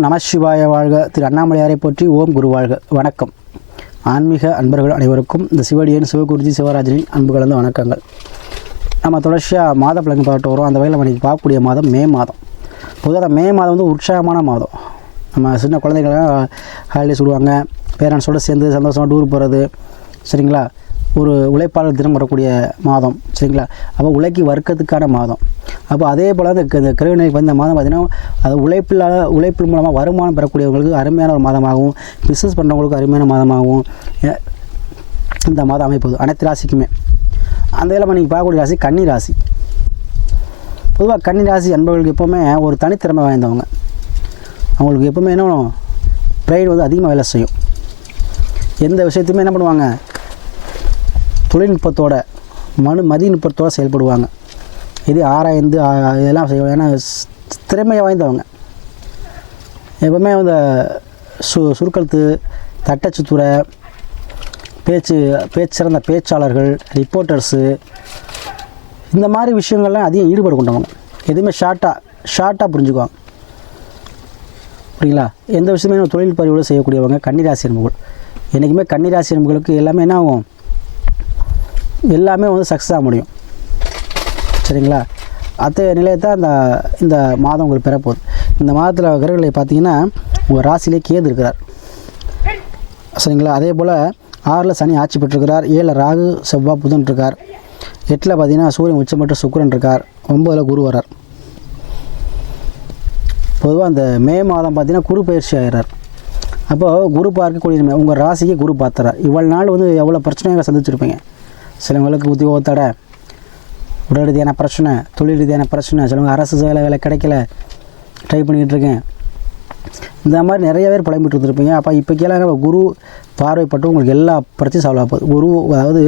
ஓம் நம சிவாய வாழ்க. திரு அண்ணாமலையாரை போற்றி ஓம் குரு வாழ்க. வணக்கம். ஆன்மீக அன்பர்கள் அனைவருக்கும் இந்த சிவடியன் சிவகுருஜி சிவராஜனின் அன்பு கலந்த வணக்கங்கள். நம்ம தொடர்ச்சியாக மாத பலன் பார்த்து வரோம் அந்த வகையில் நம்ம இன்றைக்கி பார்க்கக்கூடிய மாதம் மே மாதம். பொதுவாக மே மாதம் வந்து உற்சாகமான மாதம். நம்ம சின்ன குழந்தைகள்லாம் ஹாலிடேஸ் விடுவாங்க. பேரண்ட்ஸோடு சேர்ந்து சந்தோஷமாக டூர் போகிறது சரிங்களா? ஒரு உழைப்பாளர் தினம் வரக்கூடிய மாதம். சரிங்களா? அப்போ உழைக்கி வர்க்கத்துக்கான மாதம். அப்போ அதே போல் அந்த க- இந்த கிரகணிக்கு வந்த மாதம் பார்த்திங்கன்னா அது உழைப்பில் உழைப்பு மூலமாக வருமானம் பெறக்கூடியவங்களுக்கு அருமையான ஒரு மாதமாகவும் பிஸ்னஸ் பண்ணுறவங்களுக்கு அருமையான மாதமாகவும் இந்த மாதம் அமைப்பது அனைத்து ராசிக்குமே. அந்த இதில் நீங்கள் பார்க்கக்கூடிய ராசி கன்னி ராசி. பொதுவாக கன்னி ராசி என்பவர்களுக்கு எப்போவுமே ஒரு தனித்திறமை வாய்ந்தவங்க. அவங்களுக்கு எப்போவுமே என்ன பண்ணும்? வந்து அதிகமாக வேலை செய்யும். எந்த விஷயத்தையுமே என்ன பண்ணுவாங்க? தொழில்நுட்பத்தோட மனு மதிநுட்பத்தோடு செயல்படுவாங்க. இது ஆராய்ந்து இதெல்லாம் செய்வாங்க. ஏன்னா திறமையை வாய்ந்தவங்க. எப்பவுமே அந்த சு சுருக்கெழுத்து தட்டச்சுத்துறை பேச்சு பேச்சு சிறந்த பேச்சாளர்கள் ரிப்போர்ட்டர்ஸு இந்த மாதிரி விஷயங்கள்லாம் அதிகம் ஈடுபாடு கொண்டவங்க. எதுவுமே ஷார்ட்டாக ஷார்ட்டாக புரிஞ்சுக்குவாங்க. புரியுங்களா? எந்த விஷயமே நம்ம தொழில் பதிவுகளும் செய்யக்கூடியவங்க கன்னிராசி எறும்புகள் என்றைக்குமே கன்னிராசி எறும்புகளுக்கு எல்லாமே என்ன ஆகும்? எல்லாமே வந்து சக்ஸஸ் ஆக முடியும். சரிங்களா? அத்தகைய நிலையை தான் இந்த இந்த மாதம் உங்களுக்கு பெறப்போகுது. இந்த மாதத்தில் கிரகங்களை பார்த்தீங்கன்னா உங்கள் ராசியிலே கேது இருக்கிறார். சரிங்களா? அதே போல் ஆறில் சனி ஆட்சி பெற்றிருக்கிறார். ஏழில் ராகு செவ்வாய் புதன் இருக்கார். எட்டில் பார்த்தீங்கன்னா சூரியன் உச்சம் பெற்ற இருக்கார். ஒம்பதில் குரு வரார் பொதுவாக அந்த மே மாதம் பார்த்தீங்கன்னா குரு பயிற்சி ஆகிறார். அப்போது குரு பார்க்கக்கூடிய உங்கள் ராசிக்கு குரு பார்த்துறார் இவ்வளோ நாள் வந்து எவ்வளோ பிரச்சனைகளை சந்திச்சிருப்பீங்க. சிலவங்களுக்கு உத்தியோகத்தோட உடல் ரீதியான பிரச்சனை தொழில் ரீதியான பிரச்சனை. சிலவங்க அரசு வேலை வேலை கிடைக்கல. ட்ரை பண்ணிக்கிட்டு இருக்கேன். இந்த மாதிரி நிறைய பேர் புலம்பிட்டு இருந்திருப்பீங்க. அப்போ இப்போ கீழே குரு பார்வைப்பட்டு உங்களுக்கு எல்லா பிரச்சனையும் சால்வ் ஆகும் குரு அதாவது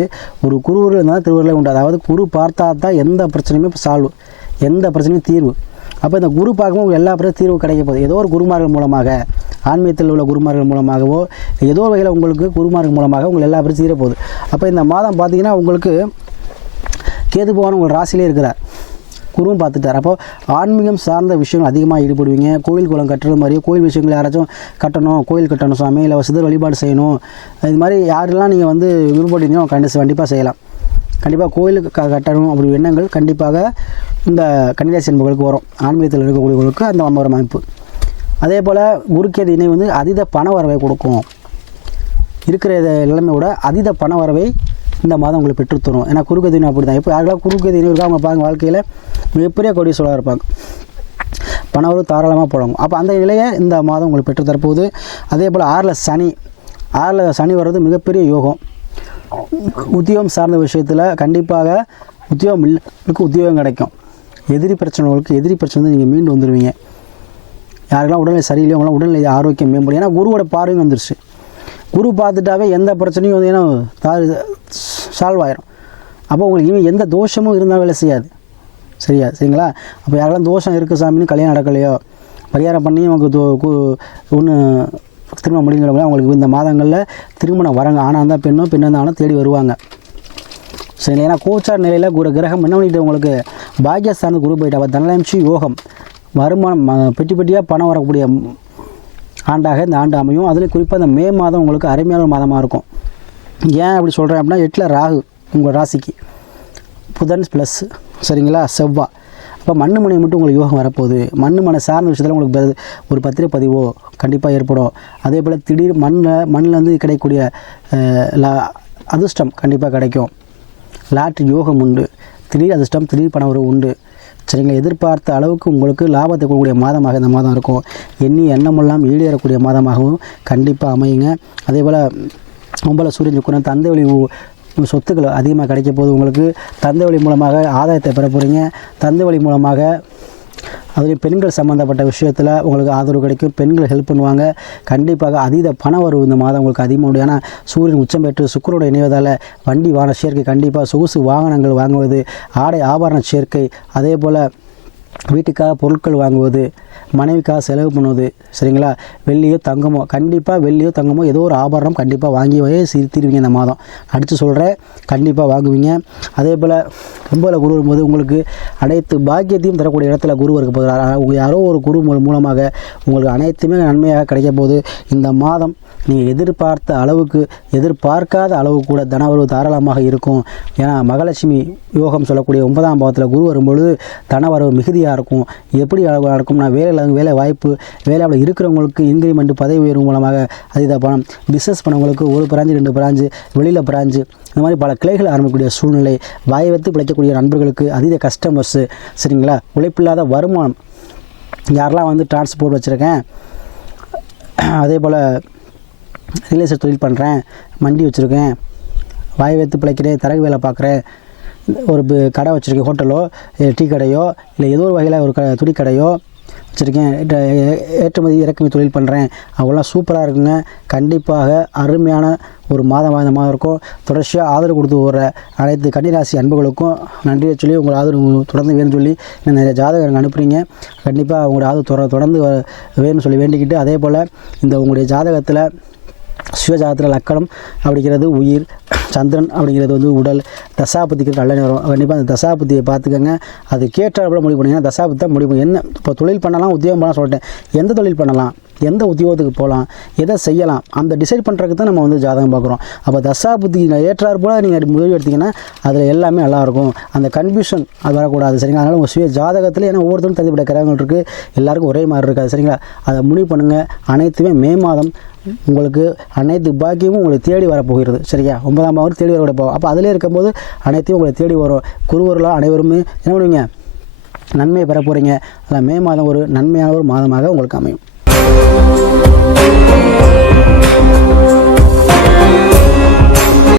ஒரு குருவில் இருந்தால் திருவருளே உண்டு. அதாவது குரு பார்த்தா தான் எந்த பிரச்சனையுமே சால்வ் எந்த பிரச்சனையும் தீர்வு. அப்போ இந்த குரு பார்க்கும்போது உங்களுக்கு எல்லா பிரச்சனையும் தீர்வு கிடைக்க போகுது. ஏதோ ஒரு குருமார்கள் மூலமாக ஆன்மீகத்தில் உள்ள குருமார்கள் மூலமாகவோ ஏதோ ஒரு வகையில் உங்களுக்கு குருமார்கள் மூலமாக உங்களுக்கு எல்லா பிரச்சனையும் தீர போகுது. அப்போ இந்த மாதம் பார்த்தீங்கன்னா உங்களுக்கு கேது பகவான் உங்கள் ராசிலே இருக்கிறார். குருவும் பார்த்துட்டார். அப்போ ஆன்மீகம் சார்ந்த விஷயங்கள் அதிகமாக ஈடுபடுவீங்க. கோயில் குளம் கட்டுறது மாதிரியோ கோயில் விஷயங்கள் யாராச்சும் கட்டணும் கோயில் கட்டணும் சாமி இல்லை சிதர் வழிபாடு செய்யணும். இது மாதிரி யாரெல்லாம் நீங்கள் வந்து விருப்பப்பட்டீங்களோ கண்டிப்பாக கண்டிப்பாக செய்யலாம். கண்டிப்பாக கோயிலுக்கு க கட்டணும் அப்படி எண்ணங்கள் கண்டிப்பாக இந்த கன்னிராசி என்பவர்களுக்கு வரும். ஆன்மீகத்தில் இருக்கக்கூடியவர்களுக்கு அந்த ஒரு அமைப்பு அதே போல் குருக்கேது இணை வந்து அதீத பண வரவை கொடுக்கும். இருக்கிற இத நிலைமை விட அதீத பண வரவை இந்த மாதம் உங்களுக்கு பெற்றுத்தரும் ஏன்னா குறுக்கதினம் அப்படி தான் இப்போ யாரெல்லாம் குறுக்கதினம் இருக்கா அவங்க பாருங்க வாழ்க்கையில் மிகப்பெரிய கொடி சொல்லாக இருப்பாங்க. பணவரும் தாராளமாக போடுவாங்க அப்போ அந்த நிலையை இந்த மாதம் உங்களுக்கு பெற்று தரப்போகுது. அதே போல் ஆறில் சனி. ஆறில் சனி வர்றது மிகப்பெரிய யோகம். உத்தியோகம் சார்ந்த விஷயத்தில் கண்டிப்பாக உத்தியோகம் இல்லைக்கு உத்தியோகம் கிடைக்கும். எதிரி பிரச்சனைகளுக்கு எதிரி பிரச்சனை வந்து நீங்கள் மீண்டு வந்துடுவீங்க யாருக்கெல்லாம் உடல்நிலை சரியில்லை அவங்களாம் உடல்நிலை ஆரோக்கியம் மேம்படும். ஏன்னா குருவோட பார்வையும் வந்துருச்சு. குரு பார்த்துட்டாவே எந்த பிரச்சனையும் வந்து ஏன்னா சால்வ் ஆயிரும் அப்போ உங்களுக்கு இவன் எந்த தோஷமும் இருந்தால் வேலை செய்யாது. சரியா? சரிங்களா? அப்போ யாரெல்லாம் தோஷம் இருக்குது சாமின்னு கல்யாணம் நடக்கலையோ பரிகாரம் பண்ணி உங்களுக்கு ஒன்று திருமணம் முடிங்கிறவங்க அவங்களுக்கு இந்த மாதங்களில் திருமணம் வராங்க. ஆனால் தான் பெண்ணோ பெண்ணு ஆனால் தேடி வருவாங்க. சரி ஏன்னா கோச்சார் நிலையில் குரு கிரகம் என்ன பண்ணிட்டு உங்களுக்கு பாக்கியஸ்தான குரு போயிட்டு அப்போ தனலம்சி யோகம். வருமானம் பெட்டி பெட்டியாக பணம் வரக்கூடிய ஆண்டாக இந்த ஆண்டு அமையும். அதில் குறிப்பாக இந்த மே மாதம் உங்களுக்கு அருமையான மாதமாக இருக்கும். ஏன் அப்படி சொல்கிறேன் அப்படின்னா எட்டில் ராகு உங்கள் ராசிக்கு. புதன் ப்ளஸ் சரிங்களா? செவ்வாய் அப்போ மண்ணு மனை மட்டும் உங்களுக்கு யோகம் வரப்போகுது. மண்ணு மனை சார்ந்த விஷயத்தில் உங்களுக்கு ஒரு பத்திரை பதிவோ கண்டிப்பாக ஏற்படும். அதே போல் திடீர் மண்ணில் மண்ணில் வந்து கிடைக்கக்கூடிய லா- அதிர்ஷ்டம் கண்டிப்பாக கிடைக்கும். லாட்ரி யோகம் உண்டு. திடீர் அதிர்ஷ்டம் திடீர் பணம் உறவு உண்டு. சரிங்களா? எதிர்பார்த்த அளவுக்கு உங்களுக்கு லாபத்தை கொடுக்கக்கூடிய மாதமாக இந்த மாதம் இருக்கும். எண்ணி எண்ணமெல்லாம் ஈடேறக்கூடிய மாதமாகவும் கண்டிப்பாக அமையுங்க. அதே போல் ஒம்பல சூரியன் தந்தை வழி சொத்துக்கள் அதிகமாக கிடைக்க போகுது. உங்களுக்கு தந்தை வழி மூலமாக ஆதாயத்தை பெற போகிறீங்க தந்தை வழி மூலமாக அதுலேயும் பெண்கள் சம்மந்தப்பட்ட விஷயத்தில் உங்களுக்கு ஆதரவு கிடைக்கும். பெண்கள் ஹெல்ப் பண்ணுவாங்க. கண்டிப்பாக அதீத பண வரவு இந்த மாதம் உங்களுக்கு அதிகமாக உண்டு. ஏன்னா சூரியன் உச்சம் பெற்று சுக்கரோட இணைவதால் வண்டி வாகன சேர்க்கை கண்டிப்பாக சொகுசு வாகனங்கள் வாங்குவது ஆடை ஆபரண சேர்க்கை அதே போல் வீட்டுக்காக பொருட்கள் வாங்குவது மனைவிக்காக செலவு பண்ணுவது சரிங்களா? வெள்ளியோ தங்கமோ கண்டிப்பாக வெள்ளியோ தங்கமோ ஏதோ ஒரு ஆபரணம் கண்டிப்பாக வாங்கி வே தீருவீங்க இந்த மாதம். அடித்து சொல்கிறேன் கண்டிப்பாக வாங்குவீங்க. அதே போல் ஒம்பதில் குரு வரும்போது உங்களுக்கு அனைத்து பாக்கியத்தையும் தரக்கூடிய இடத்துல குரு இருக்க போகிறார். உங்கள் யாரோ ஒரு குரு மூலமாக உங்களுக்கு அனைத்துமே நன்மையாக கிடைக்க போகுது. இந்த மாதம் நீங்கள் எதிர்பார்த்த அளவுக்கு எதிர்பார்க்காத அளவு கூட தனவரவு தாராளமாக இருக்கும். ஏன்னா மகாலட்சுமி யோகம் சொல்லக்கூடிய ஒன்பதாம் பாவத்தில் குரு வரும்பொழுது தனவரவு மிகுதியாக இருக்கும். எப்படி அளவு இருக்கும் நான் வேலை வேலை வாய்ப்பு வேலையில் இருக்கிறவங்களுக்கு இன்க்ரிமெண்ட் பதவி உயர்வு மூலமாக அதிக பணம் பிஸ்னஸ் பண்ணவங்களுக்கு ஒரு பிராஞ்சு ரெண்டு பிராஞ்சு வெளியில் பிராஞ்சு இந்த மாதிரி பல கிளைகள் ஆரம்பிக்கக்கூடிய சூழ்நிலை வாயை வைத்து பிழைக்கக்கூடிய நண்பர்களுக்கு அதீத கஸ்டமர்ஸு சரிங்களா? உழைப்பில்லாத வருமானம். யாரெல்லாம் வந்து டிரான்ஸ்போர்ட் வச்சுருக்கேன் அதே போல் ரியல் எஸ்டேட் தொழில் பண்ணுறேன் மண்டி வச்சுருக்கேன் வாய் வைத்து பிழைக்கிறேன் தரகு வேலை பார்க்குறேன் ஒரு கடை வச்சுருக்கேன் ஹோட்டலோ டீ கடையோ இல்லை ஏதோ ஒரு வகையில் ஒரு க துணி கடையோ வச்சுருக்கேன். ஏற்றுமதி இறக்குமதி தொழில் பண்ணுறேன் அவங்களாம் சூப்பராக இருக்குங்க. கண்டிப்பாக அருமையான ஒரு மாதம் மாதமாக இருக்கும். தொடர்ச்சியாக ஆதரவு கொடுத்து வர அனைத்து கன்னிராசி அன்புகளுக்கும் நன்றியை சொல்லி உங்கள் ஆதரவு தொடர்ந்து வேணும்னு சொல்லி இன்னும் நிறைய ஜாதகம் எனக்கு அனுப்புறீங்க. கண்டிப்பாக உங்களுடைய ஆதரவு தொடர்ந்து வ- வேணும்னு சொல்லி வேண்டிக்கிட்டு அதே போல் இந்த உங்களுடைய ஜாதகத்தில் சிவஜாதத்தில் லக்கணம் அப்படிங்கிறது உயிர் சந்திரன் அப்படிங்கிறது வந்து உடல் தசாபதிக்கு நல்ல நேரம் கண்டிப்பாக அந்த தசாபதியை பார்த்துக்கோங்க. அது கேட்டால் முடிவு பண்ணிங்கன்னா தசாபதி தான் முடிவு. என்ன இப்போ தொழில் பண்ணலாம் உத்தியோகம் பண்ணலாம் சொல்லிட்டேன். எந்த தொழில் பண்ணலாம்? எந்த உத்தியோகத்துக்கு போகலாம் எதை செய்யலாம் அந்த டிசைட் பண்ணுறதுக்கு தான் நம்ம வந்து ஜாதகம் பார்க்குறோம். அப்போ தசாபுத்தி ஏற்றார் போல் நீங்கள் முடிவு எடுத்தீங்கன்னா அதில் எல்லாமே நல்லாயிருக்கும். அந்த கன்ஃபியூஷன் அது வரக்கூடாது சரிங்களா? அதனால் உங்கள் சுய ஜாதகத்தில் ஏன்னா ஒவ்வொருத்தரும் தனிப்பட்ட கிரகங்கள் இருக்குது எல்லாருக்கும் ஒரே மாதிரி இருக்காது சரிங்களா? அதை முடிவு பண்ணுங்கள் அனைத்துமே மே மாதம். உங்களுக்கு அனைத்து பாக்கியமும் உங்களை தேடி வரப்போகிறது சரியா? ஒன்பதாம் பாவம் தேடி வரக்கூட போகும் அப்போ அதிலே இருக்கும்போது அனைத்தையும் உங்களை தேடி வரும். குருவர்களாக அனைவருமே என்ன பண்ணுவீங்க? நன்மையை பெற போகிறீங்க அதில் மே மாதம் ஒரு நன்மையான ஒரு மாதமாக உங்களுக்கு அமையும். Oh, oh, oh, oh,